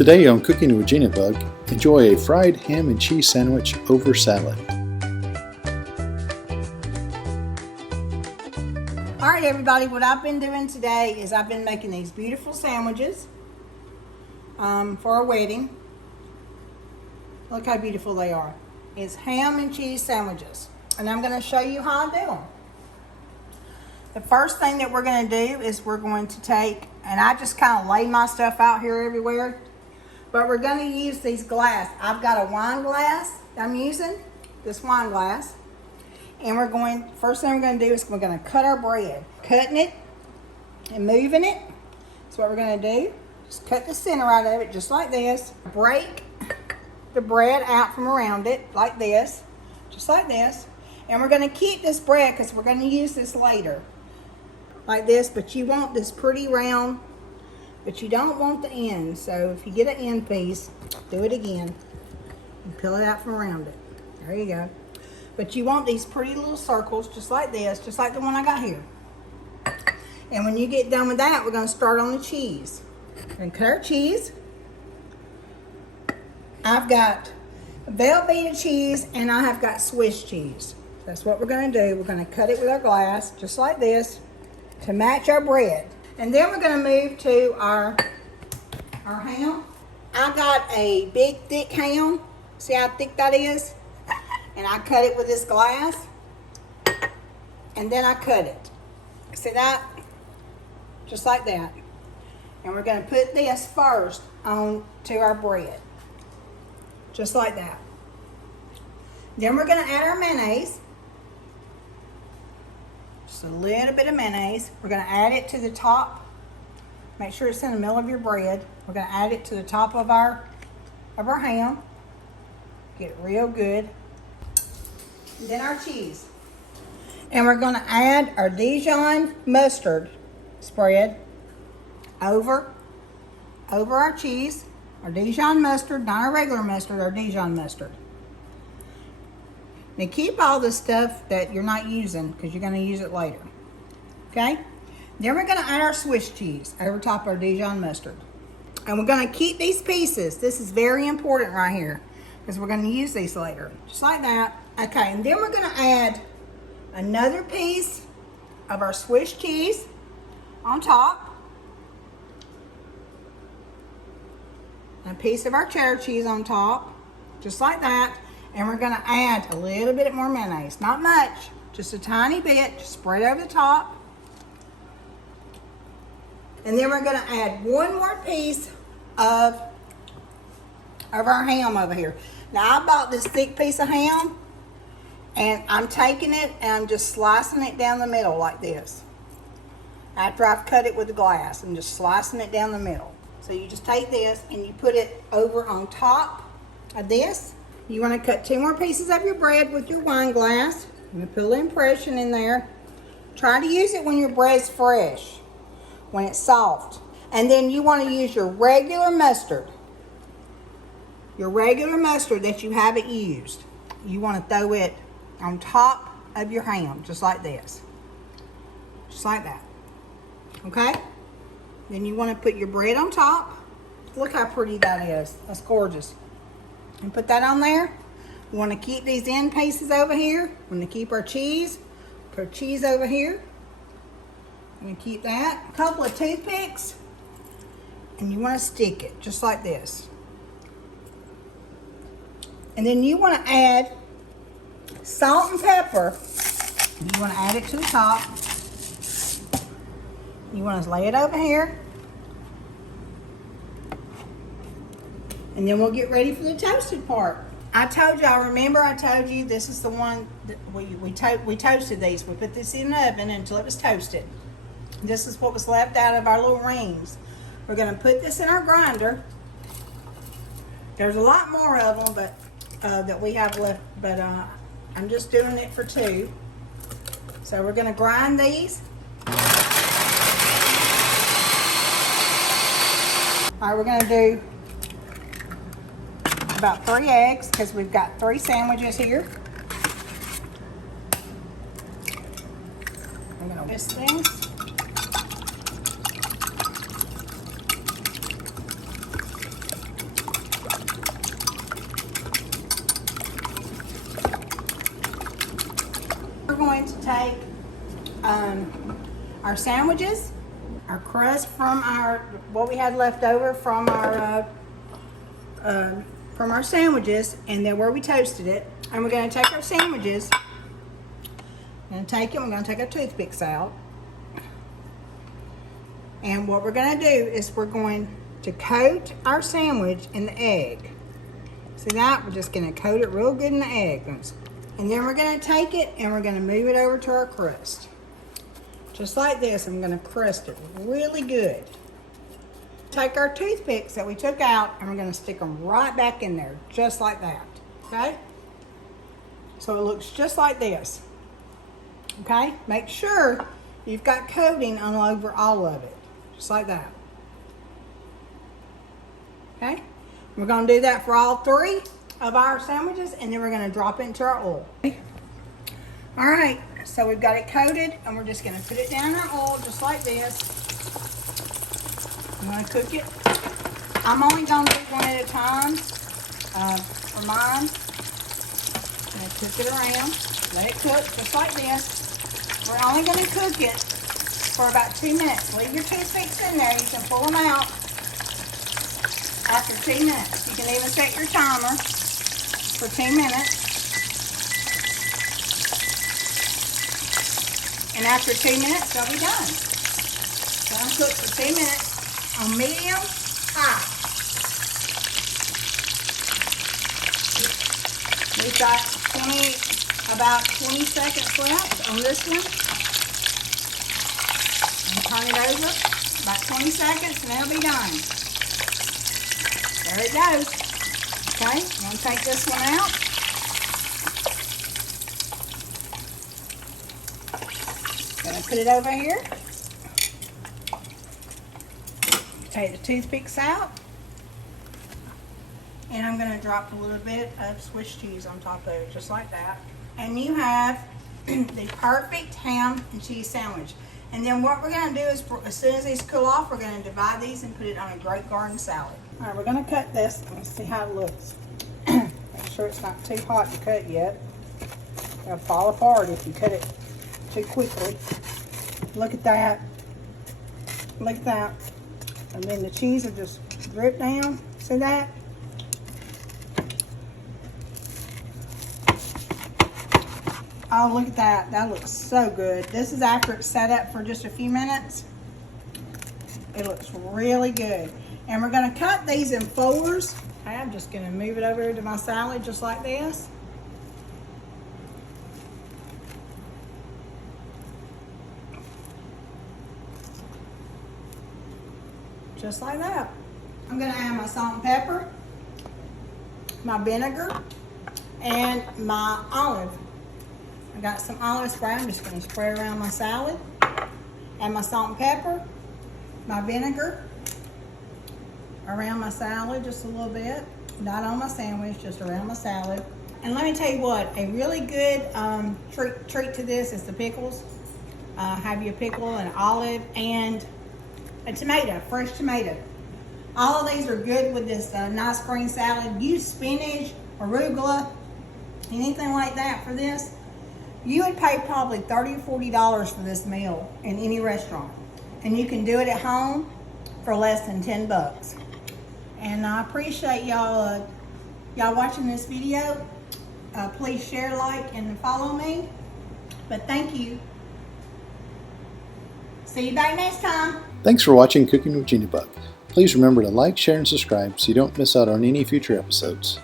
Today on Cooking with Gina Bug, enjoy a fried ham and cheese sandwich over salad. Alright everybody, what I've been doing today is I've been making these beautiful sandwiches for a wedding. Look how beautiful they are. It's ham and cheese sandwiches. And I'm going to show you how I do them. The first thing that we're going to do is we're going to take, and I just kind of lay my stuff out here everywhere, but we're going to use these glass. I've got a wine glass I'm using, this wine glass. And first thing we're going to do is we're going to cut our bread. Cutting it and moving it. That's what we're going to do. Just cut the center out of it just like this. Break the bread out from around it like this. Just like this. And we're going to keep this bread because we're going to use this later. Like this, but you want this pretty round, but you don't want the end. So if you get an end piece, do it again. And peel it out from around it. There you go. But you want these pretty little circles just like this, just like the one I got here. And when you get done with that, we're going to start on the cheese. We're going to cut our cheese. I've got Velveeta cheese and I have got Swiss cheese. That's what we're going to do. We're going to cut it with our glass just like this to match our bread. And then we're going to move to our ham. I got a big thick ham. See how thick that is? And I cut it with this glass. And then I cut it. See that? Just like that. And we're going to put this first on to our bread. Just like that. Then we're going to add our mayonnaise. Just a little bit of mayonnaise. We're going to add it to the top. Make sure it's in the middle of your bread. We're going to add it to the top of our ham. Get it real good. And then our cheese. And we're going to add our Dijon mustard spread over our cheese. Our Dijon mustard, not our regular mustard, our Dijon mustard. Now keep all the stuff that you're not using because you're going to use it later. Okay? Then we're going to add our Swiss cheese over top of our Dijon mustard. And we're going to keep these pieces. This is very important right here because we're going to use these later. Just like that. Okay, and then we're going to add another piece of our Swiss cheese on top. A piece of our cheddar cheese on top. Just like that. And we're going to add a little bit more mayonnaise. Not much, just a tiny bit. Just spread over the top. And then we're going to add one more piece of our ham over here. Now I bought this thick piece of ham. And I'm taking it and I'm just slicing it down the middle like this. After I've cut it with the glass, I'm just slicing it down the middle. So you just take this and you put it over on top of this. You want to cut 2 more pieces of your bread with your wine glass. I'm going to put a little impression in there. Try to use it when your bread's fresh, when it's soft. And then you want to use your regular mustard. Your regular mustard that you haven't used. You want to throw it on top of your ham, just like this. Just like that. Okay? Then you want to put your bread on top. Look how pretty that is. That's gorgeous. And put that on there. We want to keep these end pieces over here. We want to keep our cheese. Put our cheese over here. And keep that. A couple of toothpicks. And you want to stick it just like this. And then you want to add salt and pepper. You want to add it to the top. You want to lay it over here. And then we'll get ready for the toasted part. I told y'all, remember I told you this is the one that we toasted these. We put this in the oven until it was toasted. This is what was left out of our little rings. We're going to put this in our grinder. There's a lot more of them that we have left, but I'm just doing it for 2. So we're going to grind these. All right, we're going to do about 3 eggs because we've got 3 sandwiches here. I'm going to whisk things. take our sandwiches, our crust from what we had left over from our sandwiches, and then where we toasted it. And we're going to take our sandwiches. We're going to take them. We're going to take our toothpicks out. And what we're going to do is we're going to coat our sandwich in the egg. See that? We're just going to coat it real good in the egg. And then we're going to take it and we're going to move it over to our crust. Just like this. I'm going to crust it really good. Take our toothpicks that we took out and we're going to stick them right back in there. Just like that. Okay? So it looks just like this. Okay? Make sure you've got coating all over all of it. Just like that. Okay? We're going to do that for all 3 of our sandwiches, and then we're going to drop it into our oil. Okay? All right, so we've got it coated, and we're just going to put it down in our oil just like this. I'm going to cook it. I'm only going to do one at a time for mine. I'm going to cook it around. Let it cook just like this. We're only going to cook it for about 2 minutes. Leave your toothpicks in there. You can pull them out after 2 minutes. You can even set your timer for 2 minutes. And after 2 minutes, they'll be done. So I'm cooked for 2 minutes on medium high. We've got about 20 seconds left on this one. Turn it over, about 20 seconds, and it'll be done. There it goes. Okay, I'm going to take this one out. Going to put it over here. Take the toothpicks out. And I'm going to drop a little bit of Swiss cheese on top of it, just like that. And you have the perfect ham and cheese sandwich. And then what we're going to do is, as soon as these cool off, we're going to divide these and put it on a Great Garden salad. All right, we're going to cut this and see how it looks. Make sure it's not too hot to cut yet. It'll fall apart if you cut it too quickly. Look at that. Look at that. And then the cheese will just drip down. See that? Oh, look at that. That looks so good. This is after it's set up for just a few minutes. It looks really good. And we're going to cut these in 4s. Okay, I'm just going to move it over to my salad just like this. Just like that. I'm going to add my salt and pepper, my vinegar, and my olive. I got some olive spray. I'm just going to spray around my salad. Add my salt and pepper, my vinegar around my salad just a little bit. Not on my sandwich, just around my salad. And let me tell you what, a really good treat to this is the pickles. Have your pickle and olive and a tomato, fresh tomato. All of these are good with this nice green salad. Use spinach, arugula, anything like that for this. You would pay probably $30 or $40 for this meal in any restaurant. And you can do it at home for less than 10 bucks. And I appreciate y'all watching this video. Please share, like, and follow me. But thank you. See you back next time. Thanks for watching Cooking with Genie Bug. Please remember to like, share, and subscribe so you don't miss out on any future episodes.